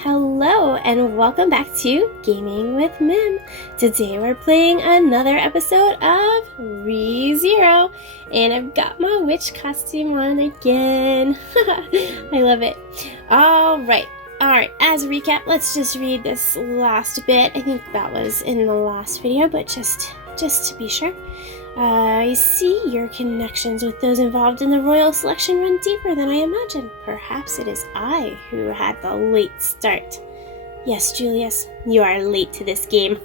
Hello and welcome back to Gaming with Mim. Today we're playing another episode of ReZero and I've got my witch costume on again. I love it. Alright, as a recap, let's just read this last bit. I think that was in the last video, but just to be sure. I see your connections with those involved in the royal selection run deeper than I imagined. Perhaps it is I who had the late start. Yes, Julius, you are late to this game.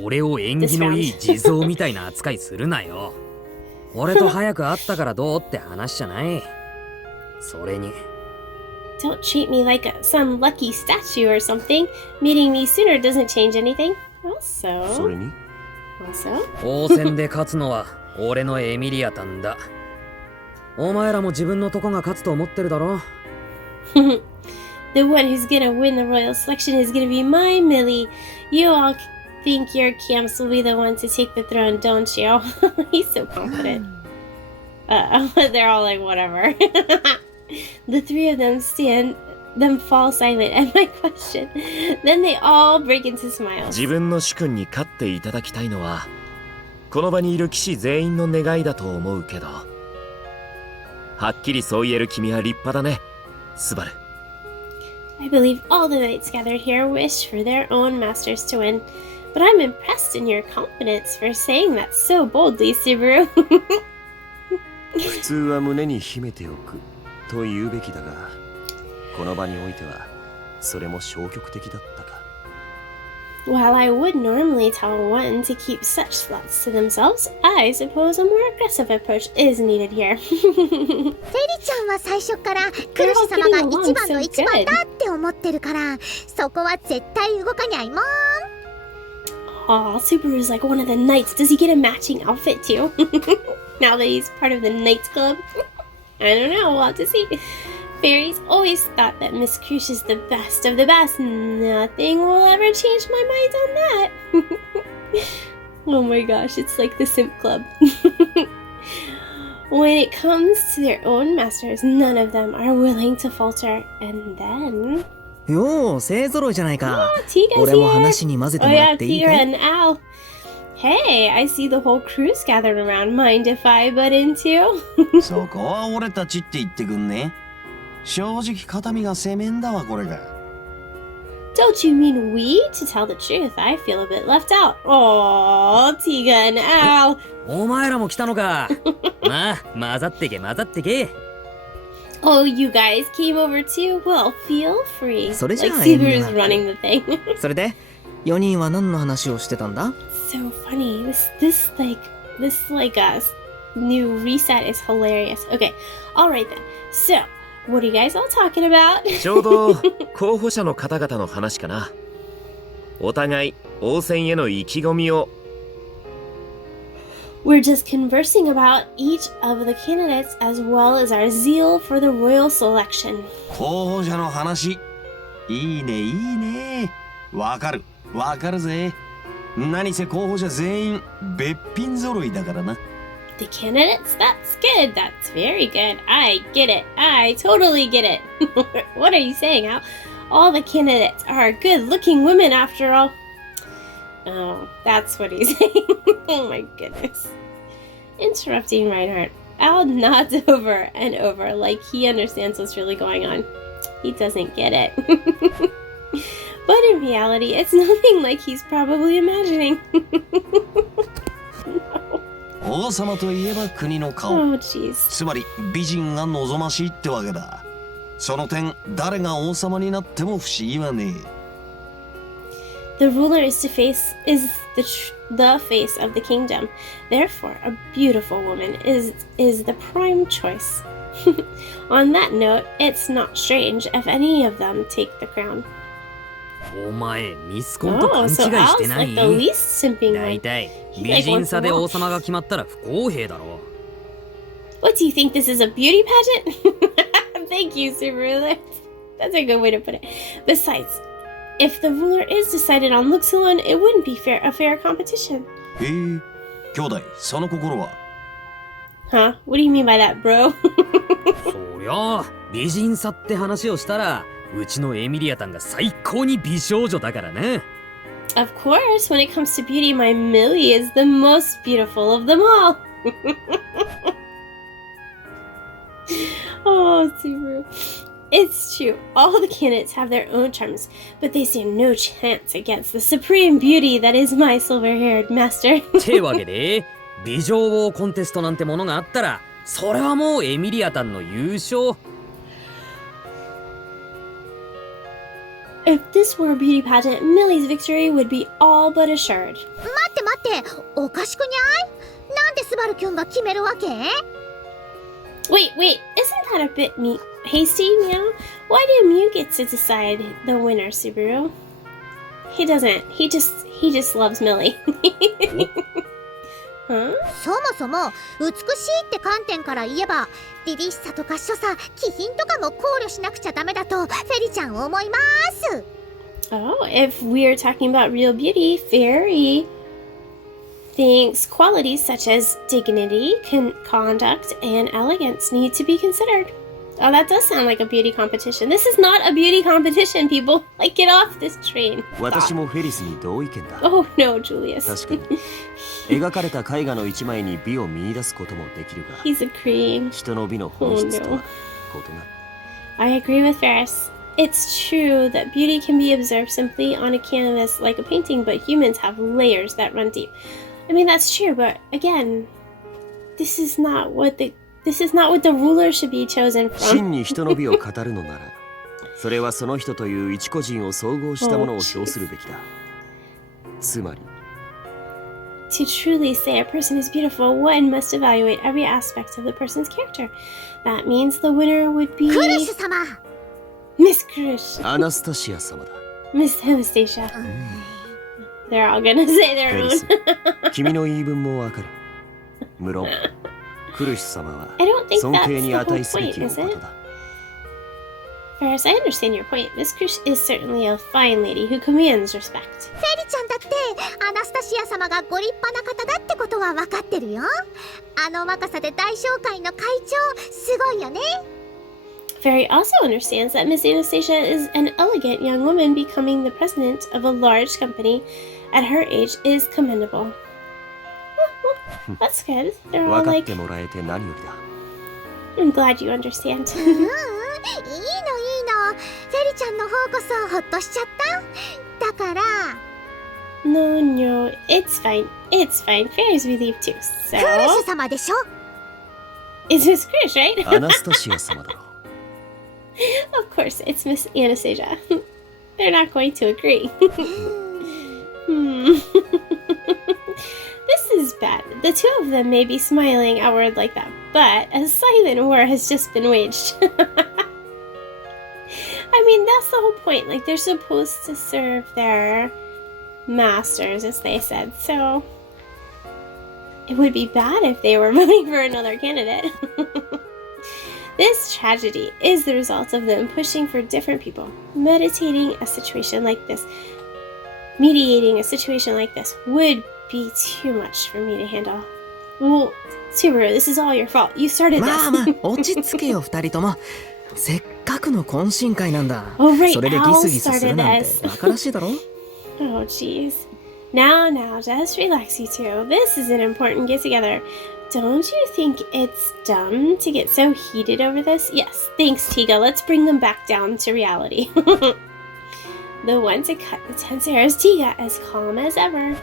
俺を縁起のいい地蔵みたいな扱いするなよ。俺と早く会ったからどうって話じゃない。それに。Don't treat me like some lucky statue or something. Meeting me sooner doesn't change anything. Also. それに王戦で勝つのは俺のエミリアタンだ。お前らも自分のとこが勝つと思ってるだろ。The one who's gonna win the royal selection is gonna be my Millie. You all think your camps will be the one to take the throne, don't you? He's so confident. They're all like, whatever. The three of them fall silent at my question. Then they all break into smiles. 自分の主君に勝っていただきたいのはこの場にいる騎士全員の願いだと思うけど、はっきりそう言える君は立派だね、スバル。I believe all the knights gathered here wish for their own masters to win, but I'm impressed in your confidence for saying that so boldly, Subaru. 普通は胸に秘めておくと言うべきだが、この場においてはそれも消極的だったか。 While I would normally tell one to keep such thoughts to themselves, I suppose a more aggressive approach is needed here. フェリちゃんは最初からクルシ様が一番の一番だって思ってるから、そこは絶対動かにゃいもん。Aw, Subaru's like one of the knights. Does he get a matching outfit too? Now that he's part of the Knights Club? I don't know, we'll have to see. Fairies always thought that Miss Crush is the best of the best. Nothing will ever change my mind on that. Oh my gosh, it's like the Simp Club. When it comes to their own masters, none of them are willing to falter. And then... よう、勢揃いじゃないか。 Tiga's 俺も話に混ぜてもらっていいかい？ Oh yeah, Tiga and Al. Hey, I see the whole crew's gathered around. Mind if I butt in too? そこは俺たちって言ってくんね。正直肩身が狭めんだわこれが。 Don't you mean we? To tell the truth, I feel a bit left out. Oh, Tiga and Al. お前らも来たのか。まあ、混ざってけ。 Oh, you guys came over too? Well, feel free. それじゃあ Like Subaru's running the thing. それで、4人は何の話をしてたんだ？ So funny. This new reset is hilarious. Okay, alright then. So, what are you guys all talking about? ちょうど候補者の方々の話かな。お互い王戦への意気込みを。 We're just conversing about each of the candidates as well as our zeal for the royal selection. 候補者の話いいねいいね。わかるぜ。何せ候補者全員べっぴん揃いだからな。 The candidates? That's good. That's very good. I get it. I totally get it. What are you saying, Al? All the candidates are good-looking women after all. Oh, that's what he's saying. Oh my goodness. Interrupting Reinhardt. Al nods over and over like he understands what's really going on. He doesn't get it. But in reality, it's nothing like he's probably imagining. 王様といえば国の顔。 Oh, jeez. つまり美人が望ましいってわけだ。その点誰が王様になっても不思議はねえ。 The ruler is the face of the kingdom. Therefore, a beautiful woman is the prime choice. On that note, it's not strange if any of them take the crown. お前、ミスコンと勘違 Oh, い so し Al's てな like い？ the least simping だ one. いたい美人さで王様が決まったら不公平だろ。 What do you think? This is a beauty pageant? Thank you, Subaru. That's a good way to put it. Besides, if the ruler is decided on looks alone, it wouldn't be a fair competition. 兄弟その心は。 Huh? What do you mean by that, bro? そりゃあ美人さって話をしたらうちのエミリアタンが最高に美少女だからね。Of course, when it comes to beauty, my Millie is the most beautiful of them all. Oh, Subaru. It's true. All the candidates have their own charms, but they stand no chance against the supreme beauty that is my silver-haired master. ってわけで、美女王コンテストなんてものがあったら、それはもうエミリアタンの優勝。If this were a beauty pageant, Millie's victory would be all but assured. 待って、おかしくにゃい？なんでスバルキュンが決めるわけ？ Wait, isn't that a bit hasty, Meow? Why do Mew get to decide the winner, Subaru? He doesn't. He just loves Millie. Huh? そもそも美しいって観点から言えば、凛々しさとか所作、気品とかも考慮しなくちゃダメだとフェリちゃん思います。Oh, if we're talking about real beauty, Fairy thinks qualities such as dignity, conduct, and elegance need to be considered. Oh, that does sound like a beauty competition. This is not a beauty competition, people. Like, get off this train. 私もフェリスに同意見だ。 Oh, no, Julius. 確かに描かれた絵画の一枚に美を見出すこともできるが、 He's agreeing. 人の美の本質とは異なる。 I agree with Ferris. It's true that beauty can be observed simply on a canvas like a painting, but humans have layers that run deep. I mean, that's true, but again, this is not what the ruler should be chosen from. 真に人の美を語るのなら、それはその人という一個人を総合したものを評するべきだ。つまり、 To truly say a person is beautiful, one must evaluate every aspect of the person's character. That means the winner would be クルシュ様。 Miss Krush, アナスタシア様だ。 Miss Anastasia. They're all gonna say フ their ェリ own. ス、君の言い分もわかる。無論、クルシュ様は I don't think 尊 that's 敬 the に whole 値すべ point, きお is 方 it? だ。 Ferris, I understand your point. Miss Krush is certainly a fine lady who commands respect. フェリちゃんだってアナスタシア様がご立派な方だってことは分かってるよ。あの若さで大商会の会長、すごいよね。 Fairy also understands that Miss Anastasia is an elegant young woman. Becoming the president of a large company at her age is commendable. Well, that's good. They're all 分かっ like, てもらえて何よりだ。 I'm glad you understand. いいの。フェリちゃんの方こそほっとしちゃった。だから、 No, it's fine. It's fine. Fairy's relieved too. クルシュ So, 様でしょ。 it's Miss Krush, right? アナスタシア様だろ。 Of course, it's Miss Anastasia. They're not going to agree. This is bad. The two of them may be smiling outward like that, but a silent war has just been waged. I mean, that's the whole point. Like, they're supposed to serve their masters, as they said. So, it would be bad if they were voting for another candidate. This tragedy is the result of them pushing for different people. Mediating a situation like this would be too much for me to handle. Well, Subaru, this is all your fault. You started まあまあ this. 落ち着けよ二人とも。せっかくの懇親会なんだ。 Oh, right, それでギスギスするなん Al て started this. 馬鹿らしいだろ。 Oh, jeez. Now, just relax, you two. This is an important get-together. Don't you think it's dumb to get so heated over this? Yes, thanks, Tiga. Let's bring them back down to reality. The one to cut the tense air is Tiga, as calm as ever.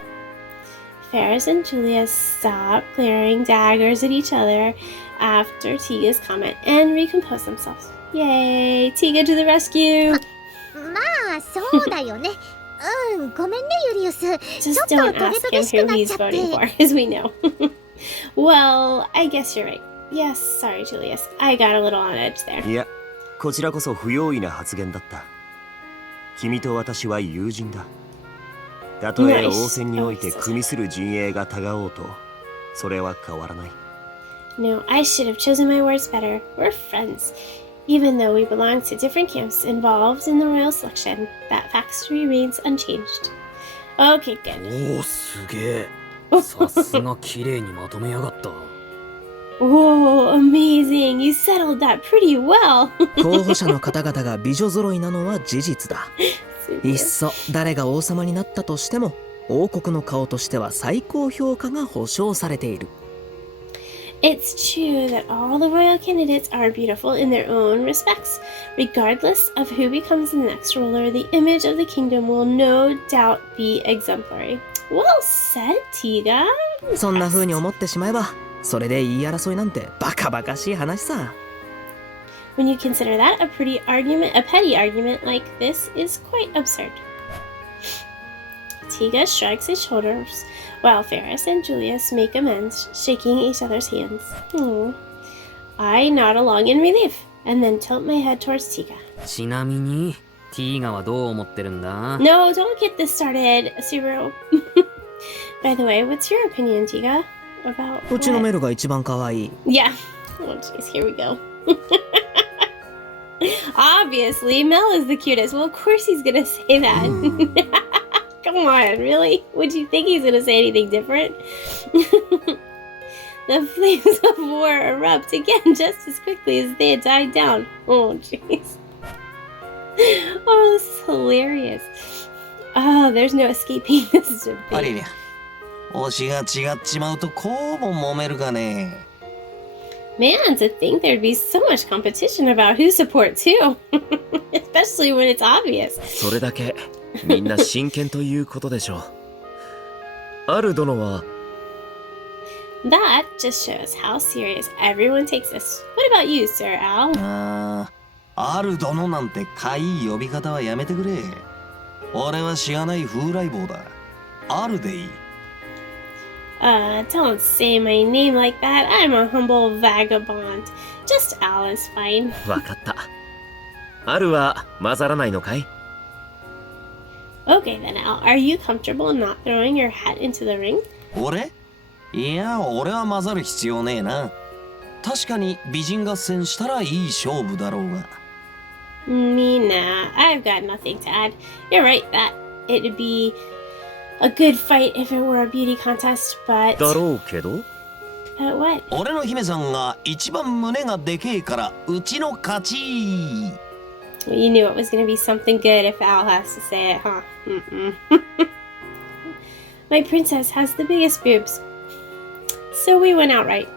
Ferris and Julia stop glaring daggers at each other after Tiga's comment and recompose themselves. Yay, Tiga to the rescue! まあ、そうだよね。ごめんね、ユリウス。 Just ちょっと don't トゲ ask トゲ him しく who なっ he's ちゃっ voting て。 for, as we know. Well, I guess you're right. Yes, sorry, Julius. I got a little on edge there. いや、こちらこそ不用意な発言だった。君と私は友人だ。たとえ応戦において組みする陣営がたがおうと、それは変わらない。No, I should have chosen my words better. We're friends. Even though we belong to different camps involved in the royal selection, that fact remains unchanged. Okay, good. おお、すげえ。さすが綺麗にまとめやがった。Oh, amazing! You settled that pretty well. 候補者の方々が美女揃いなのは事実だ。いっそ誰が王様になったとしても王国の顔としては最高評価が保証されている。It's true that all the royal candidates are beautiful in their own respects. Regardless of who becomes the next ruler, the image of the kingdom will no doubt be exemplary. Well said, Tiga. そんな風に思ってしまえばそれで言い争いなんてバカバカしい話さ。When you consider that, a petty argument like this is quite absurd. Tiga shrugs his shoulders, while Ferris and Julius make amends, shaking each other's hands. I nod along in relief, and then tilt my head towards Tiga. ちなみに、ティーガはどう思ってるんだ？ No, don't get this started, Subaru. By the way, what's your opinion, Tiga? About うちの what? メルが一番可愛い。 Yeah. Oh, jeez, here we go. Obviously, Mel is the cutest. Well, of course he's gonna say that. Come on, really? Would you think he's gonna say anything different? The flames of war erupt again just as quickly as they had died down. Oh, jeez. Oh, this is hilarious. Oh, there's no escaping this あり debate. りゃ推しが違っちまうとこうも揉めるがね。 Man, to think there'd be so much competition about who supports who. Especially when it's obvious. それだけみんな真剣ということでしょう。ある殿は That just shows how serious everyone takes this. What about you, Sir Al? ある殿なんてかいい呼び方はやめてくれ。俺はしがない風来坊だ。あるでいい。Don't say my name like that. I'm a humble vagabond. Just Al is fine. わかった。あるは混ざらないのかい？ Okay then, Al. Are you comfortable not throwing your hat into the ring? 俺？いや、俺は混ざる必要ねえな。確かに美人合戦したらいい勝負だろうが。Me, nah. I've got nothing to add. You're right that it'd be a good fight if it were a beauty contest, but... だろうけど But what? 俺の姫さんが一番胸がでけえからうちの勝ち。 You knew it was going to be something good if Al has to say it, huh? My princess has the biggest boobs. So we went outright.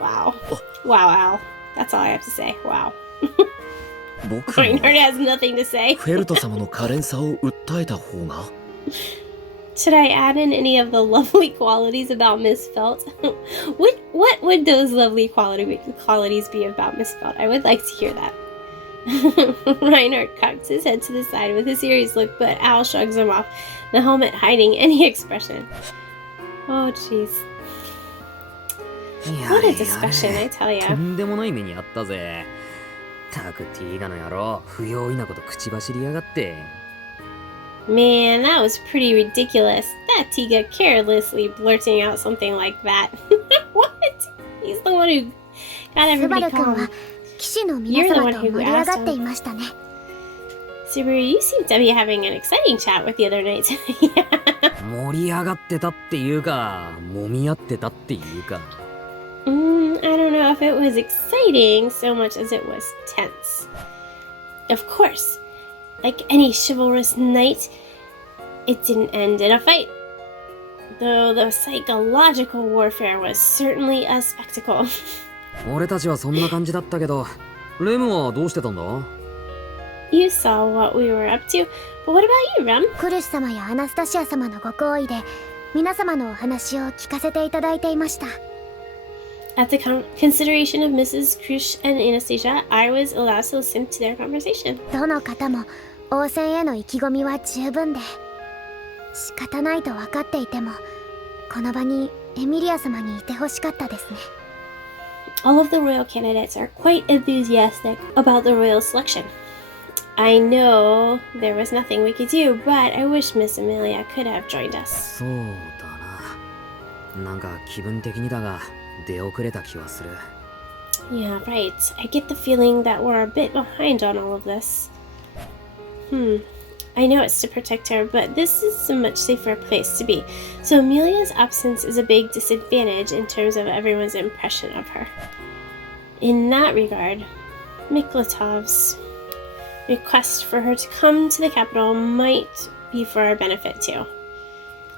Wow. Wow, Al. That's all I have to say. Wow. 僕 Reinhardt has nothing to say. フェルト様の可憐さを訴えた方が Should I add in any of the lovely qualities about Miss Felt? What would those lovely qualities be about Miss Felt? I would like to hear that. Reinhardt cocks his head to the side with a serious look, but Al shrugs him off, the helmet hiding any expression. Oh, jeez. や What a れ discussion, や I れ tell と ya. んでもない目にあったぜ。たくティーガの野郎、不用意なこと口走りやがって。Man, that was pretty ridiculous. That Tiga carelessly blurting out something like that. What? He's the one who got スバ everybody ル君は calm. 騎士の皆様と盛り上がっていましたね。 Subaru, you seem to be having an exciting chat with the other knights. Yeah. 盛り上がってたっていうか、揉み合ってたっていうか。I don't know if it was exciting so much as it was tense. Of course, like any chivalrous knight, it didn't end in a fight. Though the psychological warfare was certainly a spectacle. 俺たちはそんな感じだったけど、レムはどうしてたんだ？ You saw what we were up to, but what about you, Rem? クルシ様やアナスタシア様のご好意で皆様のお話を聞かせていただいていました。 At the consideration of Mrs. Krush and Anastasia, I was allowed to listen to their conversation. どの方も王戦への意気込みは十分で仕方ないと分かっていてもこの場にエミリア様にいてほしかったですね。 All of the royal candidates are quite enthusiastic about the royal selection. I know there was nothing we could do, but I wish Miss Amelia could have joined us. そうだな。なんか気分的にだが出遅れた気はする。 Yeah, right. I get the feeling that we're a bit behind on all of this. I know it's to protect her, but this is a much safer place to be. So Amelia's absence is a big disadvantage in terms of everyone's impression of her. In that regard, Miklatov's request for her to come to the capital might be for our benefit too.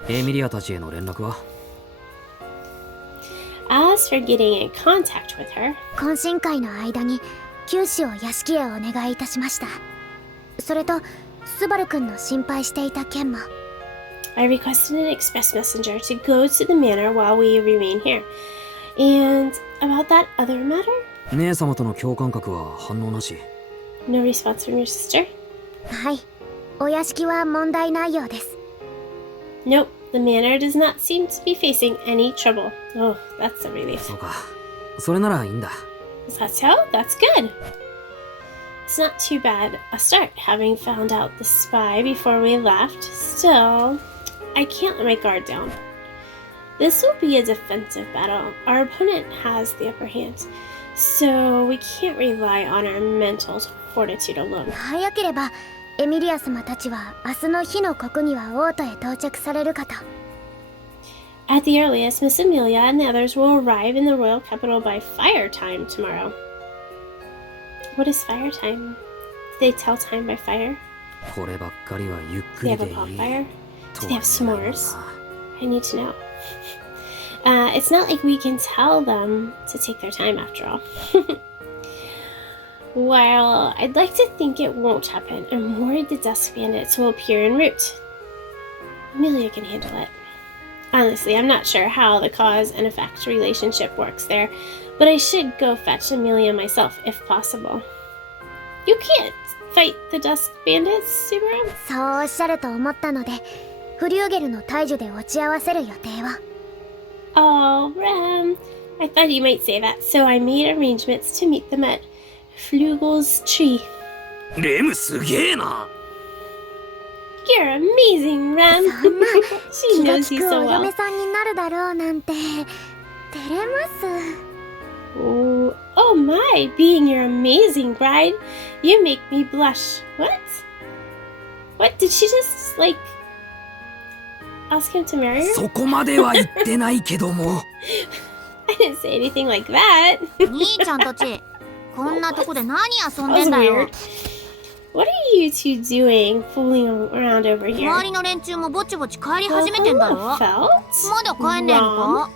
エミリアたちへの連絡は As for getting in contact with her, 懇親会の間に九死を屋敷へお願いいたしました。それとスバル君の心配していた件も。 I requested an express messenger to go to the manor while we remain here. And about that other matter? 姉様との共感覚は反応なし No response from your sister? はい、お屋敷は問題ないようです。 Nope, the manor does not seem to be facing any trouble. Oh, that's a relief. そうかそれならいいんだ Is that so? That's good. It's not too bad a start, having found out the spy before we left. Still, I can't let my guard down. This will be a defensive battle. Our opponent has the upper hand, so we can't rely on our mental fortitude alone. 早ければエミリア様たちは明日の日の国には王都へ到着されるかと。 At the earliest, Miss Amelia and the others will arrive in the royal capital by fire time tomorrow. What is fire time? Do they tell time by fire? こればっかりはゆっく Do they り have で a いい bonfire? と Do は they have 言えないな s'mores? I need to know. It's not like we can tell them to take their time after all. While I'd like to think it won't happen, I'm worried the Dusk Bandits will appear en route. Amelia can handle it. Honestly, I'm not sure how the cause and effect relationship works there, but I should go fetch Amelia myself if possible. You can't fight the Dusk Bandits, Subaru? そうおっしゃると思ったので、フリューゲルの大樹で落ち合わせる予定を。 Oh, Ram. I thought you might say that, so I made arrangements to meet them at Flugel's tree. レムすげえな You're amazing, Ram. そんな She 気が knows 利 you く so お嫁 well. さんになるだろうなんて照れます。 Oh my, being your amazing bride. You make me blush. What? What? Did she just, like, ask him to marry her? そこまでは言ってないけども I didn't say anything like that. 兄ちゃんたちこんなとこで何遊ん That で was んだよ weird. What are you two doing fooling around over here? 周りの連中もぼちぼち帰り始めてんだろ Felt? まだ帰んねえのか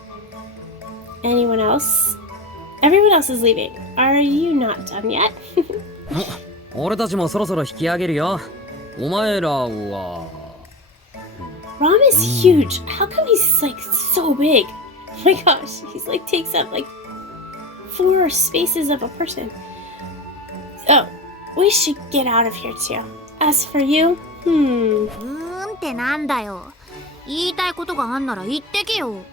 Anyone else? Everyone else is leaving. Are you not done yet? 俺たちもそろそろ引き上げるよお前らは Rom is huge. How come he's like so big? Oh my gosh, he's like takes up like 4 spaces of a person. Oh, we should get out of here too. As for you, ってなんだよ言いたいことがあんなら言ってけよ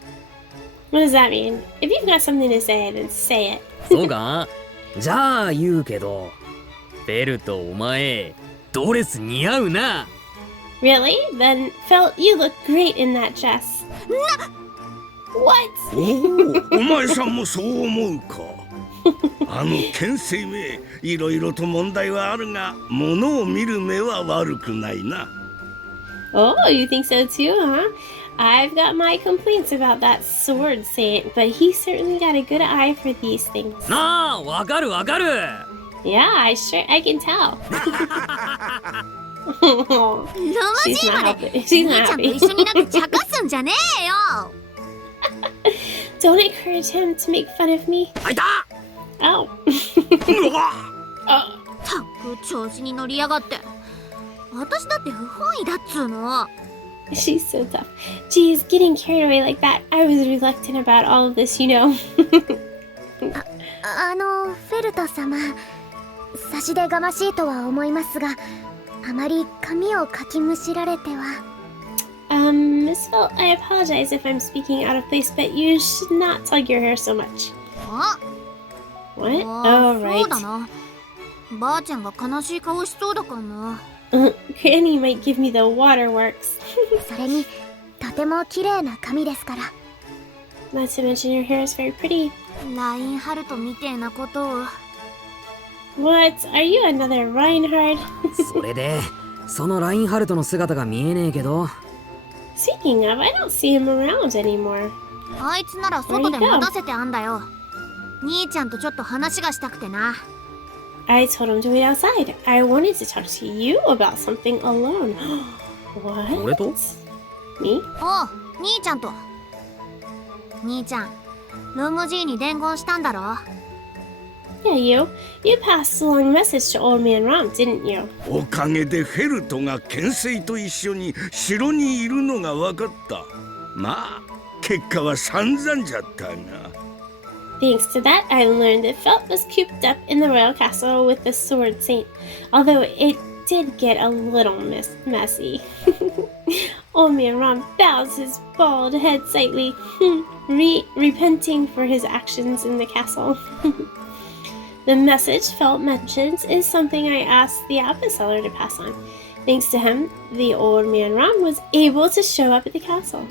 what does that mean? If you've got something to say, then say it. そうかじゃあ言うけどベルとお前ドレス似合うな Really? Then, Felt, you look great in that dress. What? おお、お前さんもそう思うか。あの牽制め、いろいろと問題はあるが、物を見る目は悪くないな。Oh, you think so too, huh? I've got my complaints about that sword saint, but he certainly got a good eye for these things. なあわかるわかる Yeah, I can tell. ロマ She's ジー not まで happy. She's 兄 not ちゃんと happy. 一緒になって茶化すんじゃねえよ Don't encourage him to make fun of me. あいた Oh. うわ Oh. たく調子に乗りやがって私だって不本意だっつうの She's so tough. Geez, getting carried away like that. I was reluctant about all of this, you know. フェルト様差し出がましいとは思いますがあまり髪をかきむしられては Miss Felt, I apologize if I'm speaking out of place, but you should not tug your hair so much. あ What? あ Oh, そうだ right. なばあちゃんが悲しい顔しそうだからな Granny might give me the waterworks. それにとても綺麗な髪ですから Not to mention your hair is very pretty. ラインハルトみてえなことを What? Are you another Reinhard? それでそのラインハルトの姿が見えねえけど。 Speaking of, I don't see him around anymore. あいつなら外で待たせてあんだよ。兄ちゃんとちょっと話がしたくてな。I told him to wait outside. I wanted to talk to you about something alone. What? 俺と Me? おう、兄ちゃんと。兄ちゃん、ロムジーに伝言したんだろ。 Yeah, you. You passed along a message to Old Man Rom, didn't you? おかげでフェルトが剣聖と一緒に城にいるのが分かった。まあ結果は散々じゃったが。 Thanks to that, I learned that Felt was cooped up in the royal castle with the Sword Saint, although it did get a little messy. Old Man Rom bows his bald head slightly, repenting for his actions in the castle. The message Felt mentions is something I asked the apple seller to pass on. Thanks to him, the Old Man Rom was able to show up at the castle.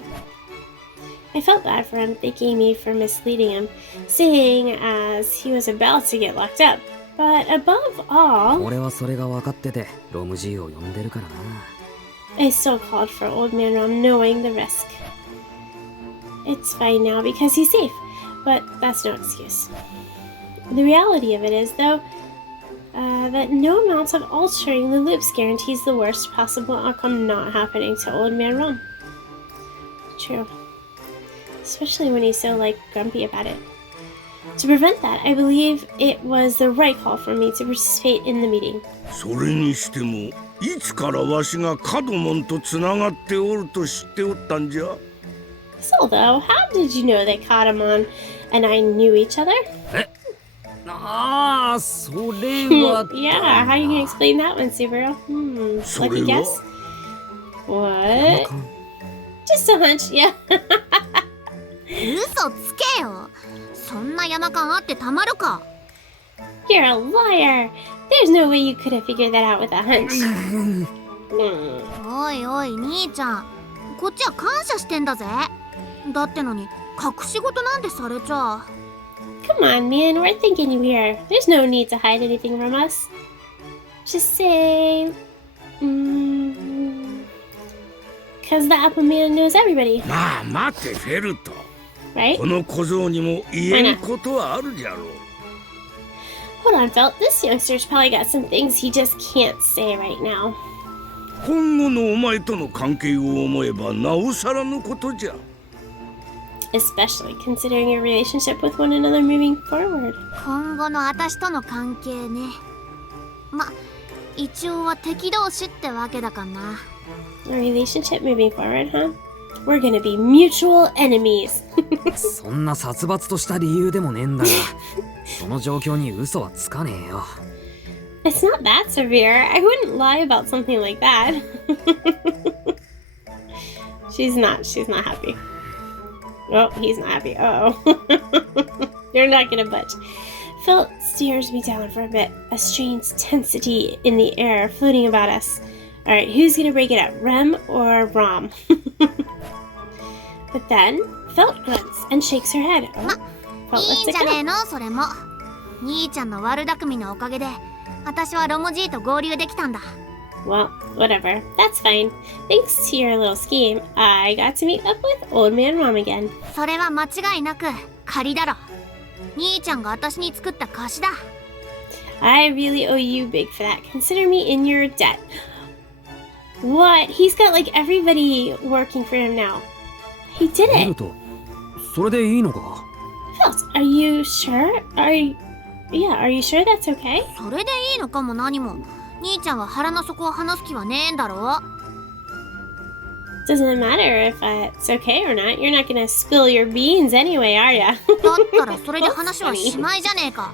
I felt bad for him, thanking me for misleading him, seeing as he was about to get locked up. But above all, 俺はそれが分かっててロムジーを呼んでるからな。 I still called for Old Man Rom, knowing the risk. It's fine now because he's safe, but that's no excuse. The reality of it is, though, that no amount of altering the loops guarantees the worst possible outcome not happening to Old Man Rom. True. Especially when he's so, grumpy about it. To prevent that, I believe it was the right call for me to participate in the meeting. それにしてもいつからわしがカドモンとつながっておると知っておったんじゃ。 So, though, how did you know that Kadamon and I knew each other? ああ、それは Yeah, how are you gonna explain that one, Subaru? Lucky guess? What? Just a hunch, yeah. 嘘つけよ。そんな山感あってたまるか。 You're a liar. There's no way you could have figured that out with a hunch. おいおい兄ちゃん、こっちは感謝してんだぜ。だってのに隠し事なんてされちゃ。 Come on, man, we're thinking you here. There's no need to hide anything from us. Just say... Because the Apple Man knows everybody, まあ待てフェルト。 right? この小僧にも言えんことはあるじゃろう。 Hold on, Felt. This youngster's probably got some things he just can't say right now. 今後のお前との関係を思えばなおさらのことじゃ。 Especially considering your relationship with one another moving forward. 今後の私との関係ね。ま、一応は敵同士ってわけだかな。 A relationship moving forward, huh? We're gonna be mutual enemies. そんな殺伐とした理由でもねえんだが、その状況に嘘はつかねえよ。 It's not that severe. I wouldn't lie about something like that. She's not happy. Oh, he's not happy. Uh-oh. You're not gonna budge. Phil stares me down for a bit, a strange tensity in the air floating about us. Alright, who's gonna break it up, Rem or Rom? But then, Felt grunts and shakes her head. Oh, Felt いい lets んじゃ it ねえ go. のそれも。兄ちゃんの悪巧みのおかげで私はロモジーと合流できたんだ。 Well, whatever. That's fine. Thanks to your little scheme, I got to meet up with Old Man Rom again. それは間違いなく借りだろ。兄ちゃんが私に作った貸しだ。 I really owe you big for that. Consider me in your debt. What? He's got everybody working for him now. He did フェル it. ト、それでいいのか？ Felt, are you sure? Are you sure that's okay? それでいいのかも何も。兄ちゃんは腹の底を話す気はねえんだろ。 Doesn't matter if it's okay or not. You're not gonna spill your beans anyway, are ya? だったらそれで話はしまいじゃねえか。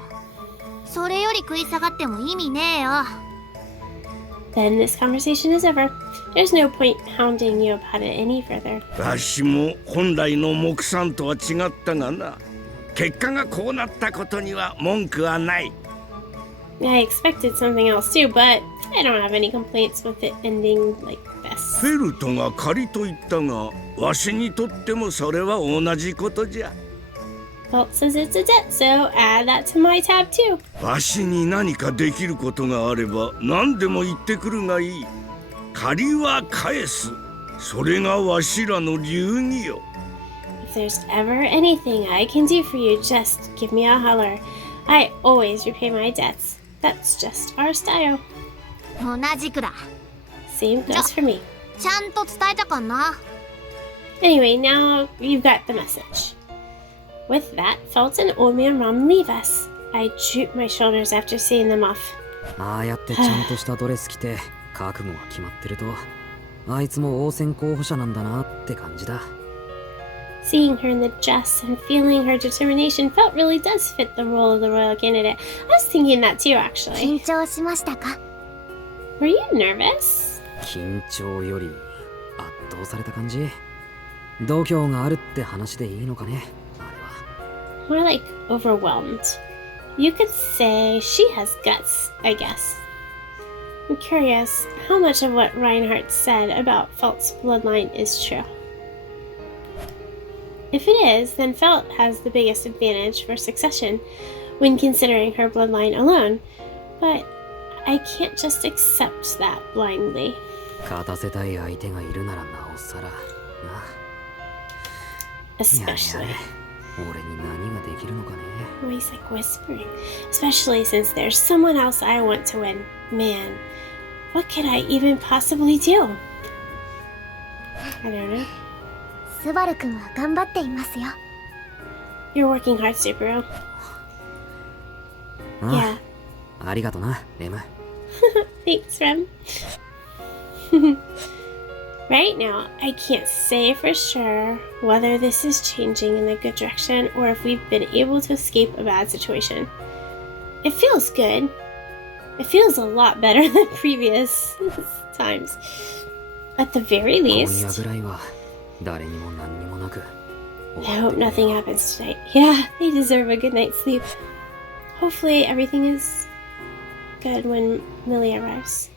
それより食い下がっても意味ねえよ。 Then this conversation is over. There's no point hounding you about it any further. わしも本来の目算とは違ったがな。結果がこうなったことには文句はない。 I expected something else too, but I don't have any complaints with it ending like this. フェルトが借りと言ったが、わしにとってもそれは同じことじゃ。 Felt says it's a debt, so add that to my tab too. わしに何かできることがあれば何でも言ってくるがいい。借りは返す。それがわしらの流儀よ。If there's ever anything I can do for you, just give me a holler. I always repay my debts. That's just our style. 同じくだ。 Same goes for me. ちゃんと伝えたかな。 Anyway, now you've got the message. With that, Felt and Old Man Rom leave us. I droop my shoulders after seeing them off. ああやってちゃんとしたドレス着て覚悟が決まってると、あいつも応戦候補者なんだなって感じだ。Seeing her in the dress and feeling her determination, Felt really does fit the role of the royal candidate. I was thinking that too, actually. 緊張しましたか？ Were you nervous? 緊張より圧倒された感じ。度胸があるって話でいいのかね、あれは。 More like overwhelmed. You could say she has guts, I guess. I'm curious how much of what Reinhardt said about Felt's bloodline is true. If it is, then Felt has the biggest advantage for succession when considering her bloodline alone, but I can't just accept that blindly. 勝たせたい相手がいるならなおさらな。 Especially. 俺に何ができるのかね。 Oh, he's like whispering. Especially since there's someone else I want to win. Man, what could I even possibly do? I don't know. スバル君は頑張っていますよ。 You're working hard, Subaru. あ Yeah. あ、ありがとな、レム。 Thanks, Rem. Right now, I can't say for sure whether this is changing in the good direction or if we've been able to escape a bad situation. It feels good. It feels a lot better than previous times. At the very 今夜 least, ぐらいは誰にも何にもなく。 I hope nothing happens tonight. Yeah, they deserve a good night's sleep. Hopefully, everything is good when Millie arrives.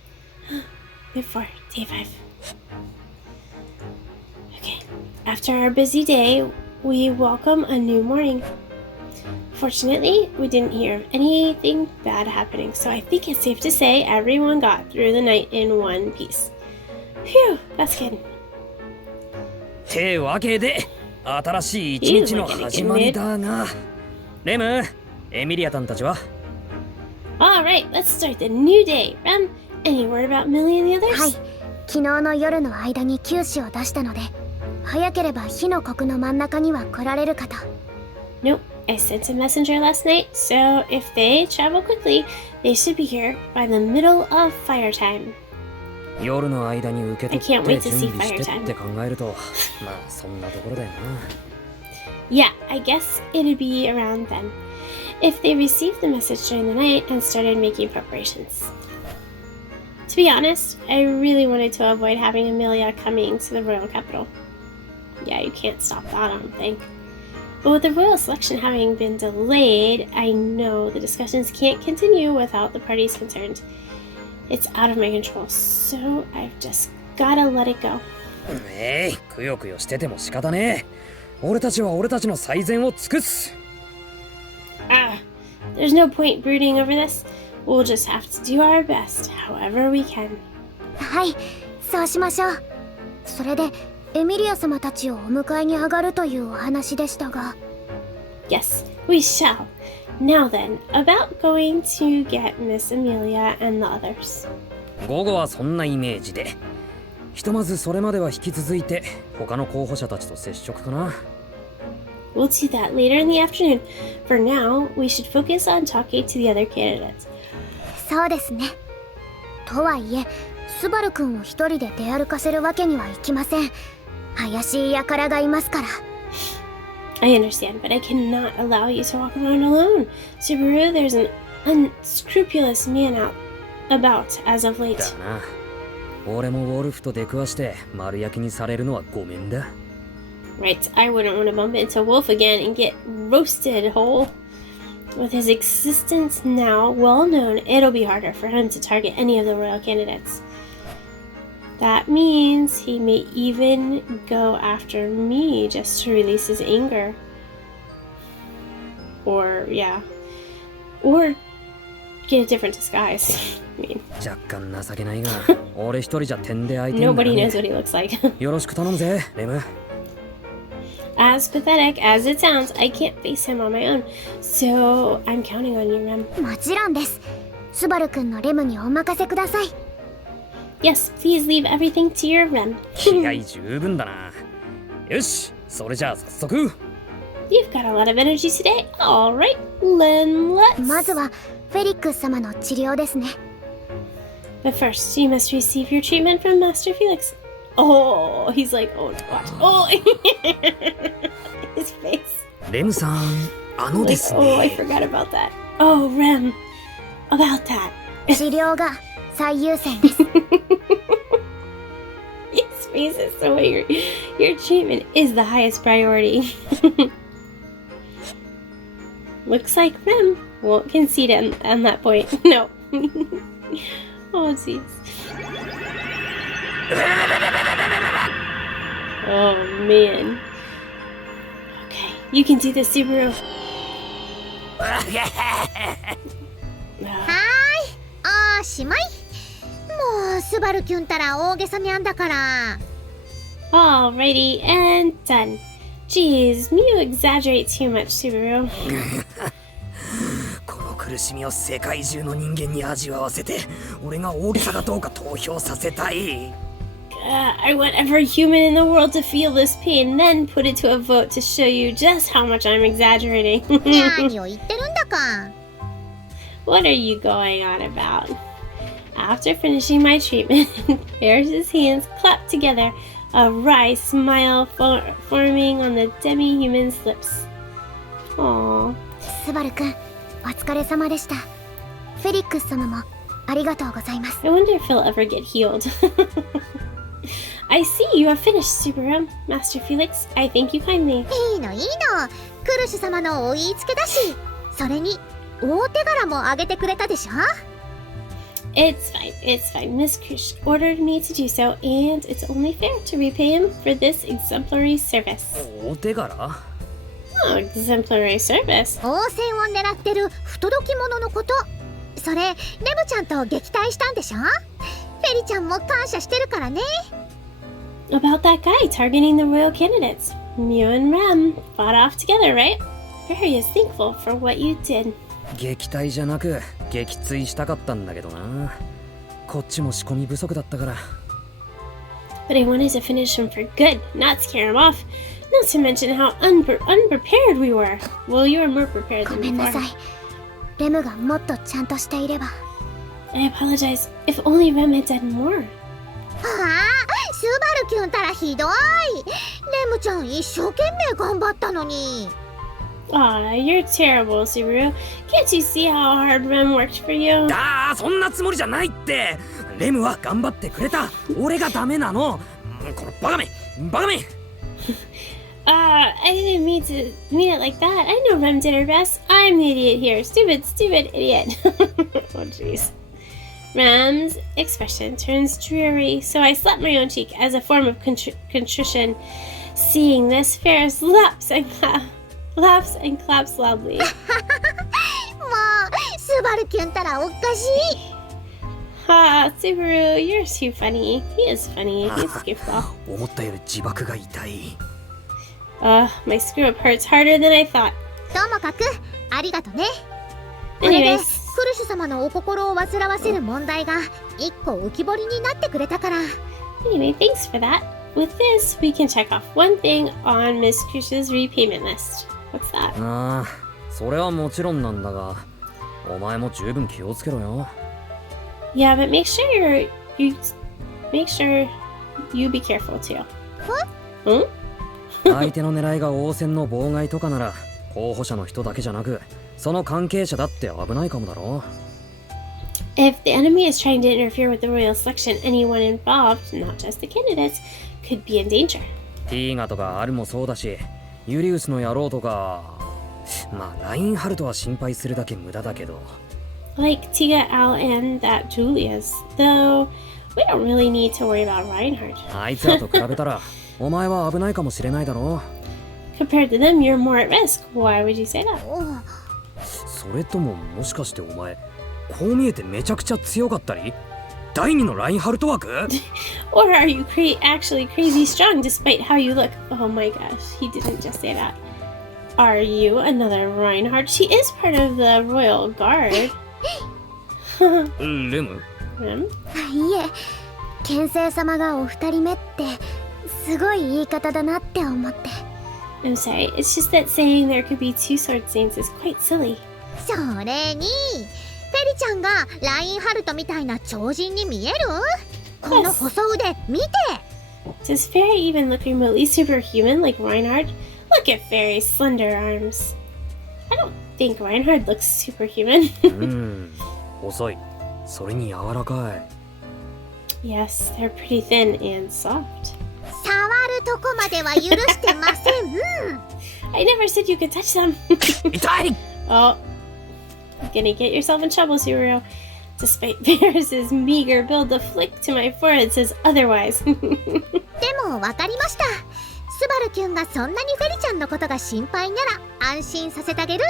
Day 4, day 5. Okay, after our busy day, we welcome a new morning. Fortunately, we didn't hear of anything bad happening, so I think it's safe to say everyone got through the night in one piece. Phew, that's good. てわけで新しい一日の始まりだが、レム、エミリアタンたちは？ Alright, let's start the new day. Rem, any word about Millie and the others? はい、昨日の夜の間に九死を出したので、早ければ火の国の真ん中には来られるかと。 Nope, I sent a messenger last night, so if they travel quickly, they should be here by the middle of fire time. 夜の間に受け取 I can't っ wait て to 準 see 備して fire time. って考えると、まあそんなところだよな。 Yeah, I guess it'd be around then. If they received the message during the night and started making preparations. To be honest, I really wanted to avoid having Amelia coming to the royal capital. Yeah, you can't stop that, I don't think. But with the royal selection having been delayed, I know the discussions can't continue without the parties concerned. It's out of my control, so I've just gotta let it go. くよくよしてても仕方ねえ。俺たちは俺たちの最善を尽くす。Ah, there's no point brooding over this. We'll just have to do our best, however we can. はい、そうしましょう。それでエミリア様たちをお迎えに上がるというお話でしたが。 Yes, we shall. Now then, about going to get Miss Amelia and the others. 午後はそんなイメージで。ひとまずそれまでは引き続いて他の候補者たちと接触かな。 We'll do that later in the afternoon. For now, we should focus on talking to the other candidates. そうですね。とはいえ、スバル君を一人で出歩かせるわけにはいきません。怪しい輩がいますから。 I understand, but I cannot allow you to walk around alone. Subaru, there's an unscrupulous man out about as of late. だな。俺もウォルフと出くわして丸焼きにされるのはごめんだ。 Right, I wouldn't want to bump into Wolf again and get roasted whole. With his existence now well known, it'll be harder for him to target any of the royal candidates. That means he may even go after me just to release his anger. Or get a different disguise. I mean, 若干情けないが、俺一人じゃ点で相手になら nobody ね knows what he looks like. え。よろしく頼むぜ、レム。As pathetic as it sounds, I can't face him on my own. So I'm counting on you, Rem. もちろんです。スバルくんのレムにお任せください。Yes, please leave everything to your Rem. 気合十分だな。よし、それじゃあ早速。You've got a lot of energy today. All right, then let's. まずはフェリックス様の治療ですね。But first, you must receive your treatment from Master Felix. Oh, he's like, oh, watch. Oh, his face. レムさん、あの Like, です oh, I ね。 forgot about that. Oh, Rem, about that. 治療が最優先です。His face is so angry. Your treatment is the highest priority. Looks like Rem won't concede on that point. No. Oh, jeez. Oh, man. Okay, you can do this, Subaru. はーい、おしまい。もうスバルキュンたら大げさにゃんだから。 Alrighty, and done. Jeez, you exaggerate too much, Subaru. この苦しみを世界中の人間に味わわせて、俺が大げさかどうか投票させたい。I want every human in the world to feel this pain, then put it to a vote to show you just how much I'm exaggerating. 何を言ってるんだか。What are you going on about? After finishing my treatment, Ferris's hands clapped together, a wry smile forming on the demi-human's lips. Aww. スバルくん、お疲れ様でした。フェリックス様もありがとうございます。 I wonder if he'll ever get healed. I see you have finished, Subaru. Master Felix, I thank you kindly. いいのいいの。クルシュ様のお言いつけだし。それに大手柄もあげてくれたでしょ。 It's fine. Miss Krush ordered me to do so, and it's only fair to repay him for this exemplary service. 大手柄？ Oh, exemplary service? 王戦を狙ってる不届き者のこと。それレムちゃんと撃退したんでしょ。フェリちゃんも感謝してるからね。 About that guy targeting the royal candidates. You and Rem fought off together, right? Barry is thankful for what you did. 撃退じゃなく撃墜したかったんだけどな。こっちも仕込み不足だったから。 But I wanted to finish him for good, not scare him off. Not to mention how unprepared we were. Well, you were more prepared ご than めんなさ before. い。レムがもっとちゃんとしていれば。I apologize. If only Rem had done more. はあ、スバルキュンたらひどい。レムちゃん一生懸命頑張ったのに。 Aw, you're terrible, Subaru. Can't you see how hard Rem worked for you? そんなつもりじゃないって。レムは頑張ってくれた。俺がダメなの。このバカめ。I didn't mean it like that. I know Rem did her best. I'm the idiot here. Stupid idiot. Oh, jeez. Rem's expression turns dreary, so I slapped my own cheek as a form of contrition. Seeing this, Ferris laughs and claps loudly. もうスバルキュンたらおかしい。 Ha, Subaru, you're too funny. He is funny. He's a goofball. 思ったより自爆が痛い。My screw up hurts harder than I thought. ともかくありがとね。これで Anyways, クルシュ様のお心を煩わせる問題が一個浮き彫りになってくれたから。 anyway, thanks for that. With this, we can check off one thing on Miss Krush's repayment list. What's that? ああ、それはもちろんなんだが、お前も十分気をつけろよ。Yeah, but make sure you be careful too. Huh? 相手の狙いが応戦の妨害とかなら、候補者の人だけじゃなく、その関係者だって危ないかもだろ。If the enemy is trying to interfere with the royal selection, anyone involved, not just the candidates, could be in danger. ティーガとかアルもそうだし、ユリウスの野郎とか、まあラインハルトは心配するだけ無駄だけど。Like Tiga, Al, and that Julius. Though, we don't really need to worry about Reinhardt. あいつらと比べたら、お前は危ないかもしれないだろ。Compared to them, you're more at risk. Why would you say that? それとももしかしてお前、こう見えてめちゃくちゃ強かったり第二のラインハルト枠 Or are you actually crazy strong despite how you look? Oh my gosh, he didn't just say that. Are you another Reinhardt? She is part of the Royal Guard. レム Hmm? いえ、剣聖様がお二人目ってすごい言い方だなって思って。I'm sorry, it's just that saying there could be two sword saints is quite silly. それにフェリちゃんがラインハルトみたいな超人に見える？この細腕見て。 Does Fairy even look remotely superhuman like Reinhardt? Look at Fairy's slender arms. I don't think Reinhardt looks superhuman. 細いそれに柔らかい Yes, they're pretty thin and soft. 触るとこまでは許してません。I never said you could touch them. 痛い Oh, you're gonna get yourself in trouble, Subaru. Despite Ferris's meager build, the flick to my forehead says otherwise. でもわかりました。スバルキュンがそんなにフェリちゃんのことが心配なら安心させてあげる。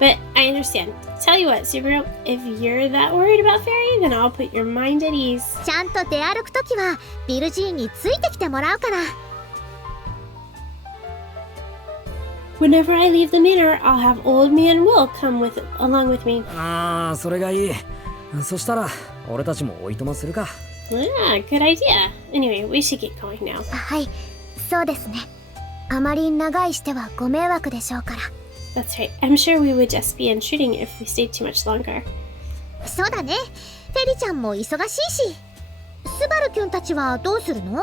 But I understand. Tell you what, Subaru, if you're that worried about Fairy, then I'll put your mind at ease. ちゃんと出歩くときはビルジーについてきてもらうから。 Whenever I leave the manor, I'll have old man Will come along with me. ああそれがいいそしたら俺たちもおいとまするか Ah, good idea. Anyway, we should get going now. はい、そうですね。あまり長いしてはご迷惑でしょうから。That's right. I'm sure we would just be intruding if we stayed too much longer. そうだね。フェリちゃんも忙しいし。スバルキュンたちはどうするの？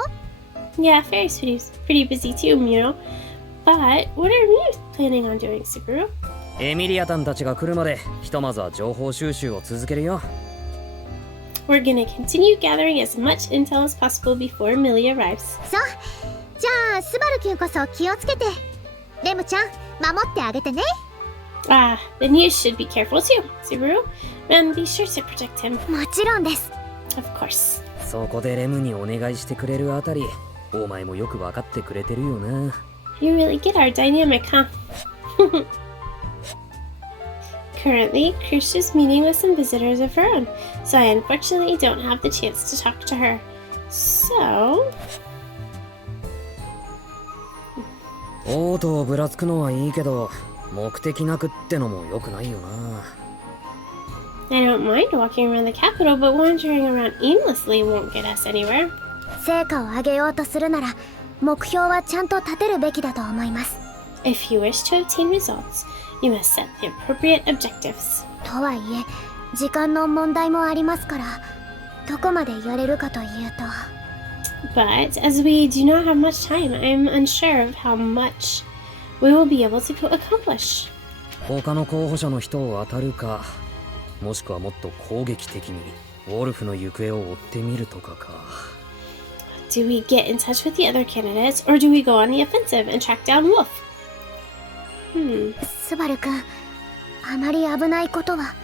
Yeah, Fairy's pretty busy too, you know. But what are you planning on doing, Subaru? エミリアタンたちが来るまでひとまずは情報収集を続けるよ We're gonna continue gathering as much intel as possible before Millie arrives. そう。じゃあスバルキュンこそ気をつけて。レムちゃん守ってあげてね。 Ah, then you should be careful too, Subaru. And be sure to protect him. もちろんです。 Of course. そこでレムにお願いしてくれるあたりお前もよく分かってくれてるよな You really get our dynamic, huh? Currently, Krish is meeting with some visitors of her own, so I unfortunately don't have the chance to talk to her. So... オートをぶらつくのはいいけど目的なくってのも良くないよな I don't mind walking around the capital, but wandering around aimlessly won't get us anywhere. 成果を上げようとするなら目標はちゃんと立てるべきだと思います。 If you wish to obtain results, you must set the appropriate objectives. とはいえ時間の問題もありますからどこまでやれるかというと。 But as we do not have much time, I'm unsure of how much we will be able to accomplish. 他の候補者の人を当たるかもしくはもっと攻撃的にウォルフの行方を追ってみるとかか Do we get in touch with the other candidates, or do we go on the offensive and track down Wolf? スバル君、あまり危ないことは。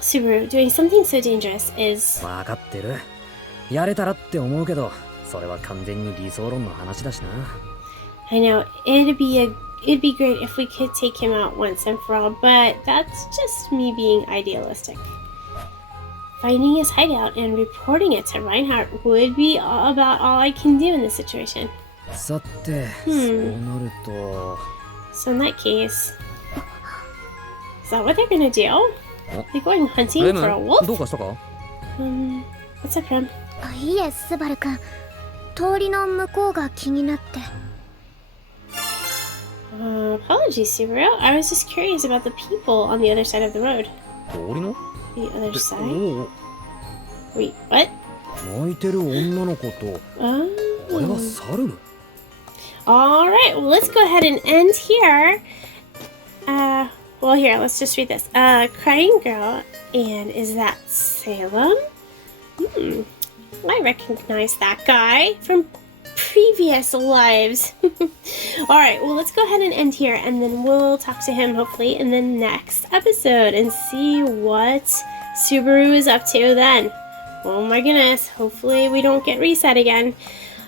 Subaru, doing something so dangerous is... 分かってるやれたらって思うけどそれは完全に理想論の話だしな I know, it'd be great if we could take him out once and for all, but that's just me being idealistic. Finding his hideout and reporting it to Reinhardt would be about all I can do in this situation. さて、そうなると So in that case... Is that what they're gonna do? They're going hunting for a wolf? どうかしたか What's up, Rem? いえ、スバル君、通りの向こうが気になって。Apologies, Subaru. I was just curious about the people on the other side of the road. 通りの The other side? おお Wait, what? 泣いてる女の子とあれは Oh. サルム Alright, well, let's go ahead and end here. Well, here, let's just read this. Crying girl, and is that Salem? I recognize that guy from previous lives. Alright, well, let's go ahead and end here, and then we'll talk to him, hopefully, in the next episode, and see what Subaru is up to then. Oh my goodness, hopefully we don't get reset again.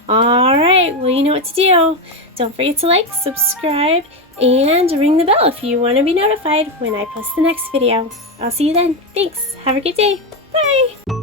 Alright, well, you know what to do. Don't forget to like, subscribe, and ring the bell if you want to be notified when I post the next video. I'll see you then. Thanks. Have a good day. Bye.